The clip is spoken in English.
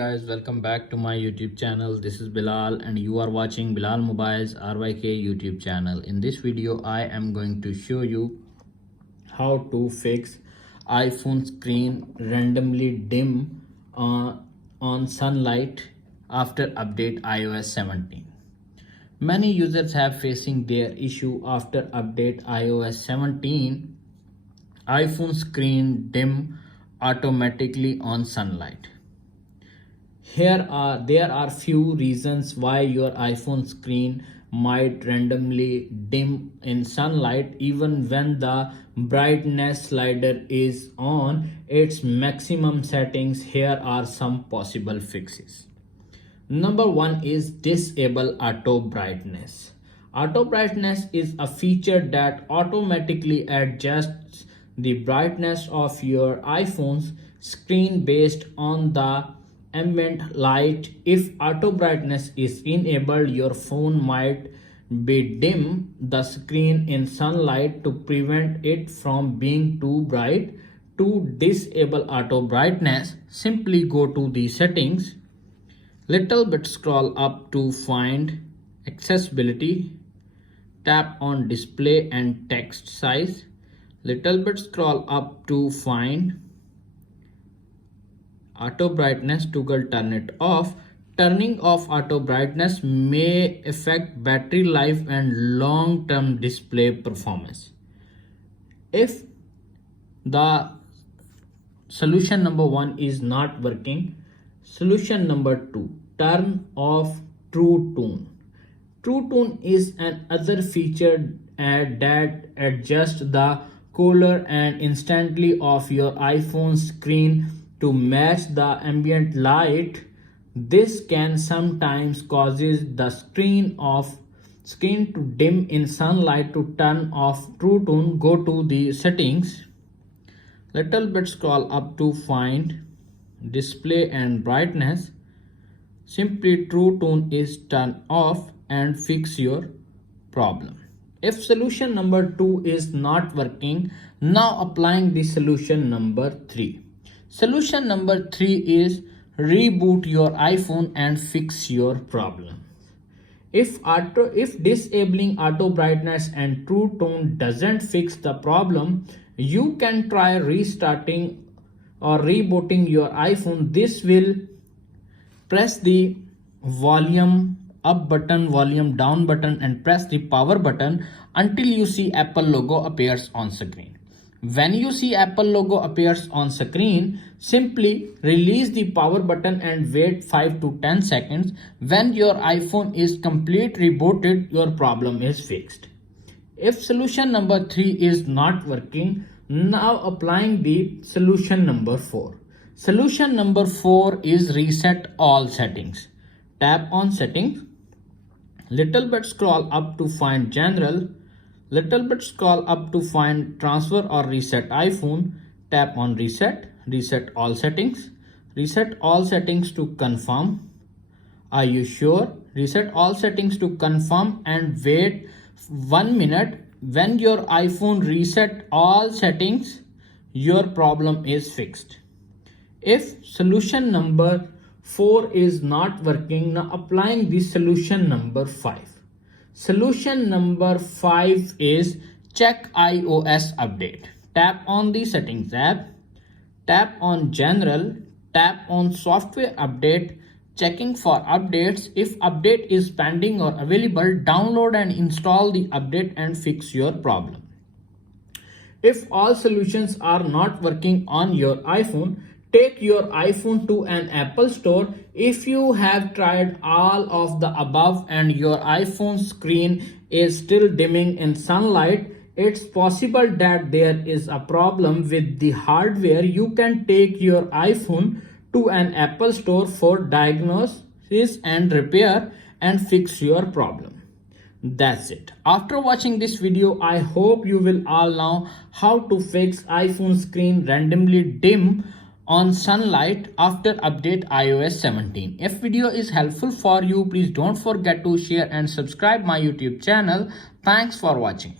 Guys, welcome back to my YouTube channel. This is Bilal and you are watching Bilal Mobiles RYK YouTube channel. In this video I am going to show you how to fix iPhone screen randomly dim on sunlight after update iOS 17. Many users have facing their issue after update iOS 17. iPhone screen dim automatically on sunlight. There are few reasons why your iPhone screen might randomly dim in sunlight even when the brightness slider is on its maximum settings. Here are some possible fixes. Number one is disable auto brightness. Auto brightness is a feature that automatically adjusts the brightness of your iPhone's screen based on the ambient light. If auto brightness is enabled, your phone might be dim the screen in sunlight. To prevent it from being too bright, to disable auto brightness, simply go to the settings, little bit scroll up to find accessibility, tap on display and text size, little bit scroll up to find auto brightness, toggle turn it off. Turning off auto brightness may affect battery life and long-term display performance. If the solution number one is not working, solution number two, turn off True Tone. True Tone is another feature that adjusts the color and instantly of your iPhone screen to match the ambient light. This can sometimes causes the screen to dim in sunlight. To turn off True Tone, go to the settings, little bit scroll up to find display and brightness. Simply True Tone is turned off and fix your problem. If solution number two is not working, now applying the solution number three. Solution number three is reboot your iPhone and fix your problem. If disabling auto brightness and True Tone doesn't fix the problem, you can try restarting or rebooting your iPhone. This will press the volume up button, volume down button and press the power button until you see Apple logo appears on screen. When you see Apple logo appears on screen, simply release the power button and wait 5 to 10 seconds. When your iPhone is completely rebooted, your problem is fixed. If solution number 3 is not working, now applying the solution number 4. Solution number 4 is reset all settings. Tap on settings, little bit scroll up to find general, little bit scroll up to find transfer or reset iPhone. Tap on reset all settings, reset all settings to confirm. Are you sure? Reset all settings to confirm and wait 1 minute. When your iPhone reset all settings, your problem is fixed. If solution number 4 is not working, now applying the solution number 5. Solution number 5 is check iOS update. Tap on the settings app, tap on general, tap on software update, checking for updates. If update is pending or available, download and install the update and fix your problem. If all solutions are not working on your iPhone, take your iPhone to an Apple store. If you have tried all of the above and your iPhone screen is still dimming in sunlight, it's possible that there is a problem with the hardware. You can take your iPhone to an Apple store for diagnosis and repair and fix your problem. That's it. After watching this video, I hope you will all know how to fix iPhone screen randomly dim on sunlight after update iOS 17. If video is helpful for you, please don't forget to share and subscribe my YouTube channel. Thanks for watching.